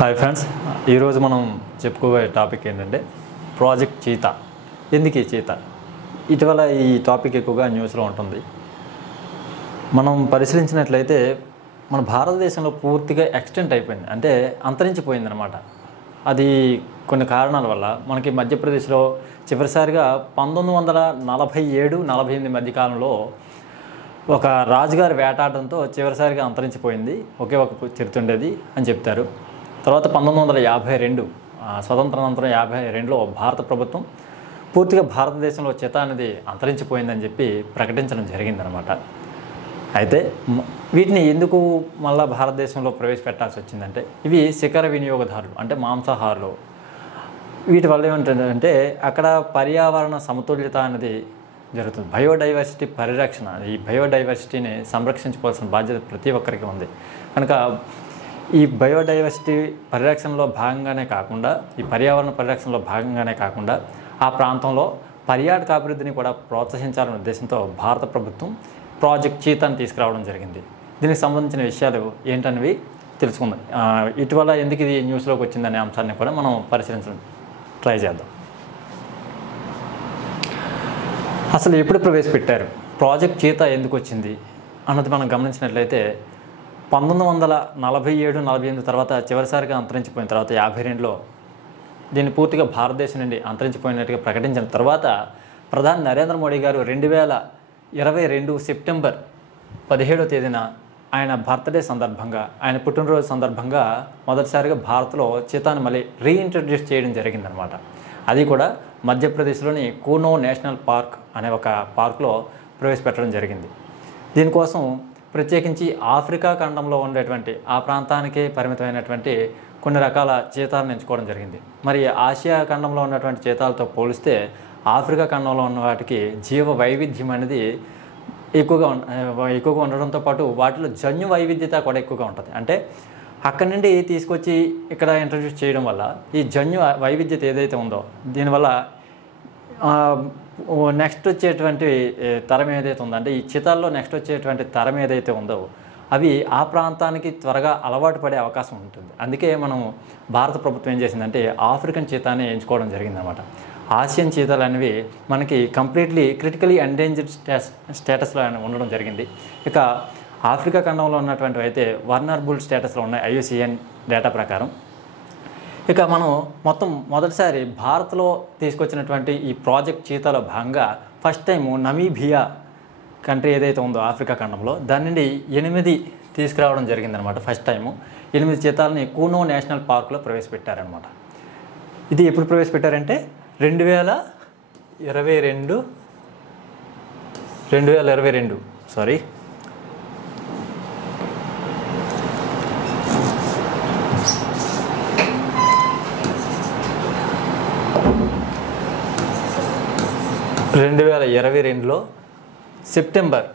Hi friends, ఈరోజు మనం చెప్పుకోబోయే టాపిక్ ఏంటంటే ప్రాజెక్ట్ చీతా. ఎందుకు ఈ చీతా? ఇటీవల ఈ టాపిక్ ఎక్కువగా న్యూస్లో ఉంటుంది. మనం పరిశీలించినట్లయితే మన భారతదేశంలో పూర్తిగా ఎక్స్టెంట్ అయిపోయింది, అంటే అంతరించిపోయింది అనమాట. అది కొన్ని కారణాల వల్ల మనకి మధ్యప్రదేశ్లో చివరిసారిగా 1947-48 మధ్య కాలంలో ఒక రాజుగారి వేటాడడంతో చివరిసారిగా అంతరించిపోయింది. ఒకే ఒక చరిత్ర ఉండేది అని చెప్తారు. తర్వాత 1952 స్వతంత్రానంతరం 52లో భారత ప్రభుత్వం పూర్తిగా భారతదేశంలో చీతా అనేది అంతరించిపోయిందని చెప్పి ప్రకటించడం జరిగిందనమాట. అయితే వీటిని ఎందుకు మళ్ళీ భారతదేశంలో ప్రవేశపెట్టాల్సి వచ్చిందంటే, ఇవి శిఖర వినియోగదారులు, అంటే మాంసాహారులు. వీటి వల్ల ఏమంటుందంటే అక్కడ పర్యావరణ సమతుల్యత అనేది జరుగుతుంది. బయోడైవర్సిటీ పరిరక్షణ, ఈ బయోడైవర్సిటీని సంరక్షించుకోవాల్సిన బాధ్యత ప్రతి ఒక్కరికి ఉంది. కనుక ఈ బయోడైవర్సిటీ పరిరక్షణలో భాగంగానే కాకుండా, ఈ పర్యావరణ పరిరక్షణలో భాగంగానే కాకుండా ఆ ప్రాంతంలో పర్యాటక అభివృద్ధిని కూడా ప్రోత్సహించాలనే ఉద్దేశంతో భారత ప్రభుత్వం ప్రాజెక్ట్ చీతాని తీసుకురావడం జరిగింది. దీనికి సంబంధించిన విషయాలు ఏంటనేవి తెలుసుకుందాం. ఇటీవల ఎందుకు ఇది న్యూస్లోకి వచ్చిందనే అంశాన్ని కూడా మనం పరిశీలించడం ట్రై చేద్దాం. అసలు ఎప్పుడు ప్రవేశపెట్టారు, ప్రాజెక్ట్ చీతా ఎందుకు వచ్చింది అన్నది మనం గమనించినట్లయితే 1947-48 తర్వాత చివరిసారిగా అంతరించిపోయిన తర్వాత 52లో దీన్ని పూర్తిగా భారతదేశం నుండి అంతరించిపోయినట్టుగా ప్రకటించిన తర్వాత ప్రధాని నరేంద్ర మోడీ గారు 2022 సెప్టెంబర్ 17వ తేదీన ఆయన బర్త్డే సందర్భంగా, ఆయన పుట్టినరోజు సందర్భంగా మొదటిసారిగా భారత్లో చీతాను మళ్ళీ రీఇంట్రడ్యూస్ చేయడం జరిగిందనమాట. అది కూడా మధ్యప్రదేశ్లోని కూనో నేషనల్ పార్క్ అనే ఒక పార్క్లో ప్రవేశపెట్టడం జరిగింది. దీనికోసం ప్రత్యేకించి ఆఫ్రికా ఖండంలో ఉండేటువంటి ఆ ప్రాంతానికే పరిమితమైనటువంటి కొన్ని రకాల చీతాలను ఎంచుకోవడం జరిగింది. మరి ఆసియా ఖండంలో ఉన్నటువంటి చీతాలతో పోలిస్తే ఆఫ్రికా ఖండంలో ఉన్న వాటికి జీవ వైవిధ్యం అనేది ఎక్కువగా ఉండడంతో పాటు వాటిలో జన్యు వైవిధ్యత కూడా ఎక్కువగా ఉంటుంది. అంటే అక్కడి నుండి తీసుకొచ్చి ఇక్కడ ఇంట్రడ్యూస్ చేయడం వల్ల ఈ జన్యు వైవిధ్యత ఏదైతే ఉందో దీనివల్ల నెక్స్ట్ వచ్చేటువంటి తరం ఏదైతే ఉందో, అంటే ఈ చీతాల్లో నెక్స్ట్ వచ్చేటువంటి తరం ఏదైతే ఉందో అవి ఆ ప్రాంతానికి త్వరగా అలవాటు పడే అవకాశం ఉంటుంది. అందుకే మనం భారత ప్రభుత్వం ఏం చేసిందంటే ఆఫ్రికన్ చీతాని ఎంచుకోవడం జరిగిందనమాట. ఆసియన్ చీతాలు అనేవి మనకి కంప్లీట్లీ క్రిటికలీ ఎండేంజర్డ్ స్టేటస్లో ఉండడం జరిగింది. ఇక ఆఫ్రికా ఖండంలో ఉన్నటువంటివి అయితే వల్నరబుల్ స్టేటస్లో ఉన్నాయి IUCN డేటా ప్రకారం. ఇక మనం మొదటిసారి భారత్లో తీసుకొచ్చినటువంటి ఈ ప్రాజెక్ట్ చీతాలో భాగంగా ఫస్ట్ టైం నమీబియా కంట్రీ ఏదైతే ఉందో ఆఫ్రికా ఖండంలో దాని నుండి 8 తీసుకురావడం జరిగిందనమాట. ఫస్ట్ టైము 8 చీతాలని కూనో నేషనల్ పార్క్లో ప్రవేశపెట్టారనమాట. ఇది ఎప్పుడు ప్రవేశపెట్టారంటే 2022 సారీ 2022లో సెప్టెంబర్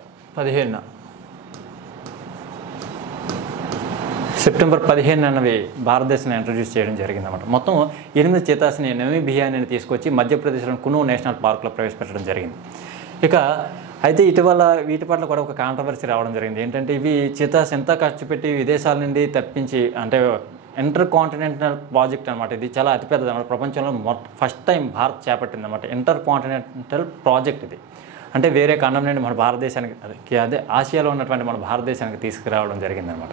15 అన్నవి భారతదేశాన్ని ఇంట్రడ్యూస్ చేయడం జరిగిందన్నమాట. మొత్తం 8 చీతాస్ని నమీబియాని తీసుకొచ్చి మధ్యప్రదేశ్లోని కునో నేషనల్ పార్క్లో ప్రవేశపెట్టడం జరిగింది. ఇక అయితే ఇటీవల వీటి పట్ల కూడా ఒక కాంట్రవర్సీ రావడం జరిగింది. ఏంటంటే ఇవి చీతాస్ ఎంత ఖర్చు పెట్టి విదేశాల నుండి తప్పించి, అంటే ఇంటర్ కాంటినెంటల్ ప్రాజెక్ట్ అనమాట. ఇది చాలా అతిపెద్దది అనమాట. ప్రపంచంలో ఫస్ట్ టైం భారత్ చేపట్టింది అనమాట ఇంటర్ కాంటినెంటల్ ప్రాజెక్ట్ ఇది. అంటే వేరే ఖండం నుండి మన భారతదేశానికి, అదే ఆసియాలో ఉన్నటువంటి మన భారతదేశానికి తీసుకురావడం జరిగిందనమాట.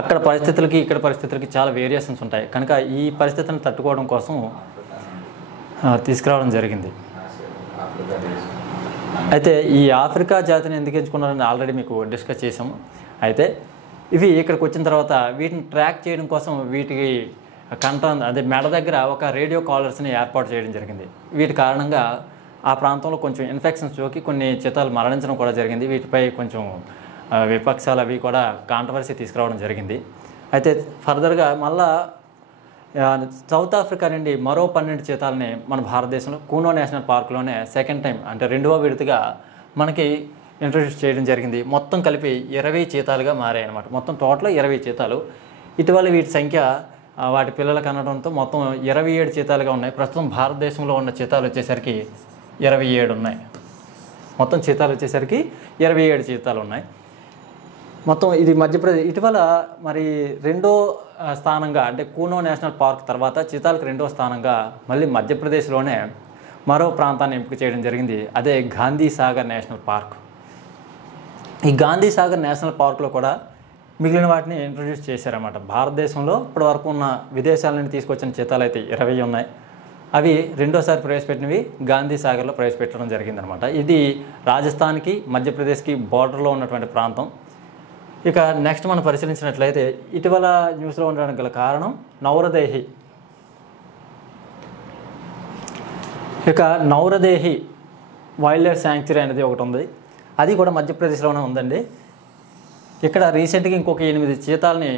అక్కడ పరిస్థితులకి ఇక్కడ పరిస్థితులకి చాలా వేరియేషన్స్ ఉంటాయి. కనుక ఈ పరిస్థితులను తట్టుకోవడం కోసం తీసుకురావడం జరిగింది. అయితే ఈ ఆఫ్రికా జాతిని ఎందుకు ఎంచుకున్నారని ఆల్రెడీ మీకు డిస్కస్ చేసాము. అయితే ఇవి ఇక్కడికి వచ్చిన తర్వాత వీటిని ట్రాక్ చేయడం కోసం వీటికి అదే మెడ దగ్గర ఒక రేడియో కాలర్స్ని ఏర్పాటు చేయడం జరిగింది. వీటి కారణంగా ఆ ప్రాంతంలో కొంచెం ఇన్ఫెక్షన్స్ సోకి కొన్ని చీతాలు మరణించడం కూడా జరిగింది. వీటిపై కొంచెం విపక్షాలు అవి కూడా కాంట్రవర్సీ తీసుకురావడం జరిగింది. అయితే ఫర్దర్గా మళ్ళా సౌత్ ఆఫ్రికా నుండి మరో 12 చీతాలని మన భారతదేశంలో కూనో నేషనల్ పార్క్లోనే సెకండ్ టైం, అంటే 2వ విడతగా మనకి ఇంట్రడ్యూస్ చేయడం జరిగింది. మొత్తం కలిపి 20 చీతాలుగా మారాయి అన్నమాట. మొత్తం టోటల్ 20 చీతాలు. ఇటీవల వీటి సంఖ్య వాటి పిల్లలకు అనడంతో మొత్తం 27 చీతాలుగా ఉన్నాయి. ప్రస్తుతం భారతదేశంలో ఉన్న చీతాలు వచ్చేసరికి 27 ఉన్నాయి. మొత్తం చీతాలు వచ్చేసరికి 27 చీతాలు ఉన్నాయి. మొత్తం ఇది మధ్యప్రదేశ్. ఇటీవల మరి రెండో స్థానంగా అంటే కూనో నేషనల్ పార్క్ తర్వాత చీతాలకు రెండో స్థానంగా మళ్ళీ మధ్యప్రదేశ్లోనే మరో ప్రాంతాన్ని ఎంపిక చేయడం జరిగింది. అదే గాంధీ సాగర్ నేషనల్ పార్క్. ఈ గాంధీ సాగర్ నేషనల్ పార్క్లో కూడా మిగిలిన వాటిని ఇంట్రడ్యూస్ చేశారన్నమాట. భారతదేశంలో ఇప్పటి వరకు ఉన్న విదేశాల నుండి తీసుకొచ్చిన చీతాలు అయితే 20 ఉన్నాయి. అవి రెండోసారి ప్రవేశపెట్టినవి గాంధీ సాగర్లో ప్రవేశపెట్టడం జరిగిందనమాట. ఇది రాజస్థాన్కి మధ్యప్రదేశ్కి బార్డర్లో ఉన్నటువంటి ప్రాంతం. ఇక నెక్స్ట్ మనం పరిశీలించినట్లయితే ఇటీవల న్యూస్లో ఉండడానికి గల కారణం నౌరదేహి. ఇక నౌరదేహి వైల్డ్ లైఫ్ శాంక్చురీ అనేది ఒకటి ఉంది. అది కూడా మధ్యప్రదేశ్లోనే ఉందండి. ఇక్కడ రీసెంట్గా ఇంకొక 8 చీతాలని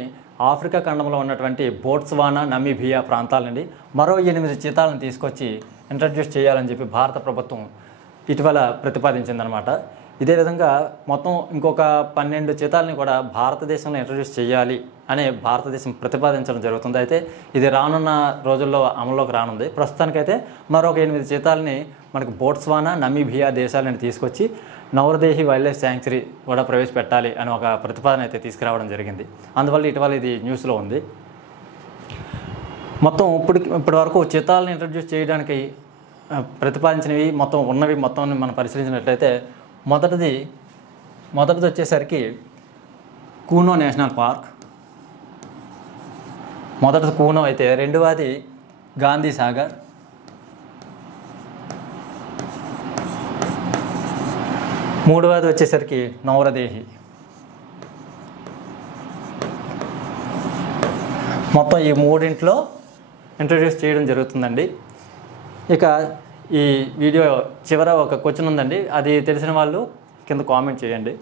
ఆఫ్రికా ఖండంలో ఉన్నటువంటి బోట్స్వానా, నమీబియా ప్రాంతాల నుండి మరో 8 చీతాలను తీసుకొచ్చి ఇంట్రడ్యూస్ చేయాలని చెప్పి భారత ప్రభుత్వం ఇటీవల ప్రతిపాదించిందనమాట. ఇదే విధంగా మొత్తం ఇంకొక 12 చీతాలని కూడా భారతదేశంలో ఇంట్రడ్యూస్ చేయాలి అని భారతదేశం ప్రతిపాదించడం జరుగుతుంది. అయితే ఇది రానున్న రోజుల్లో అమల్లోకి రానుంది. ప్రస్తుతానికైతే మరొక 8 చీతాలని మనకు బోట్స్వానా, నమీబియా దేశాల నుండి తీసుకొచ్చి నౌరదేహి వైల్డ్ లైఫ్ శాంక్చురీ కూడా ప్రవేశపెట్టాలి అని ఒక ప్రతిపాదన అయితే తీసుకురావడం జరిగింది. అందువల్ల ఇటీవల ఇది న్యూస్లో ఉంది. మొత్తం ఇప్పటి వరకు చీతాలను ఇంట్రడ్యూస్ చేయడానికి ప్రతిపాదించినవి ఉన్నవి మొత్తం మనం పరిశీలించినట్లయితే మొదటిది వచ్చేసరికి కూనో నేషనల్ పార్క్. మొదటిది కూనో అయితే రెండవది గాంధీ సాగర్, మూడవది వచ్చేసరికి నౌరదేహి. మొత్తం ఈ మూడింట్లో ఇంట్రడ్యూస్ చేయడం జరుగుతుందండి. ఇక ఈ వీడియో చివర ఒక క్వశ్చన్ ఉందండి, అది తెలిసిన వాళ్ళు కింద కామెంట్ చేయండి.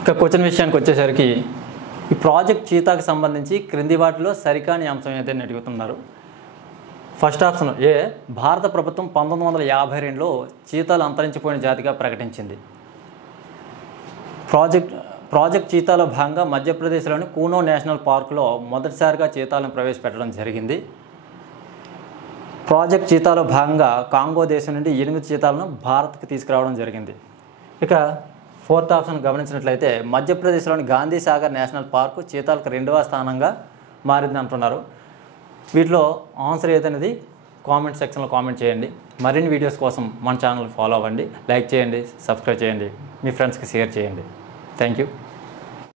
ఇక క్వశ్చన్ విషయానికి వచ్చేసరికి ఈ ప్రాజెక్ట్ చీతాకు సంబంధించి క్రింది వాటిలో సరికాని అంశం ఏదైనా అడుగుతున్నారు. ఫస్ట్ ఆప్షన్ ఏ, భారత ప్రభుత్వం 1952లో చీతాలు అంతరించిపోయిన జాతిగా ప్రకటించింది. ప్రాజెక్ట్ చీతాలో భాగంగా మధ్యప్రదేశ్లోని కూనో నేషనల్ పార్కులో మొదటిసారిగా చీతాలను ప్రవేశపెట్టడం జరిగింది. ప్రాజెక్ట్ చీతాలో భాగంగా కాంగో దేశం నుండి 8 చీతాలను భారత్కి తీసుకురావడం జరిగింది. ఇక ఫోర్త్ ఆప్షన్ గమనించినట్లయితే మధ్యప్రదేశ్లోని గాంధీ సాగర్ నేషనల్ పార్కు చీతాలకు 2వ స్థానంగా మారింది అంటున్నారు. వీటిలో ఆన్సర్ ఏదనేది కామెంట్ సెక్షన్లో కామెంట్ చేయండి. మరిన్ని వీడియోస్ కోసం మన ఛానల్ ఫాలో అవ్వండి, లైక్ చేయండి, సబ్స్క్రైబ్ చేయండి, మీ ఫ్రెండ్స్కి షేర్ చేయండి. Thank you.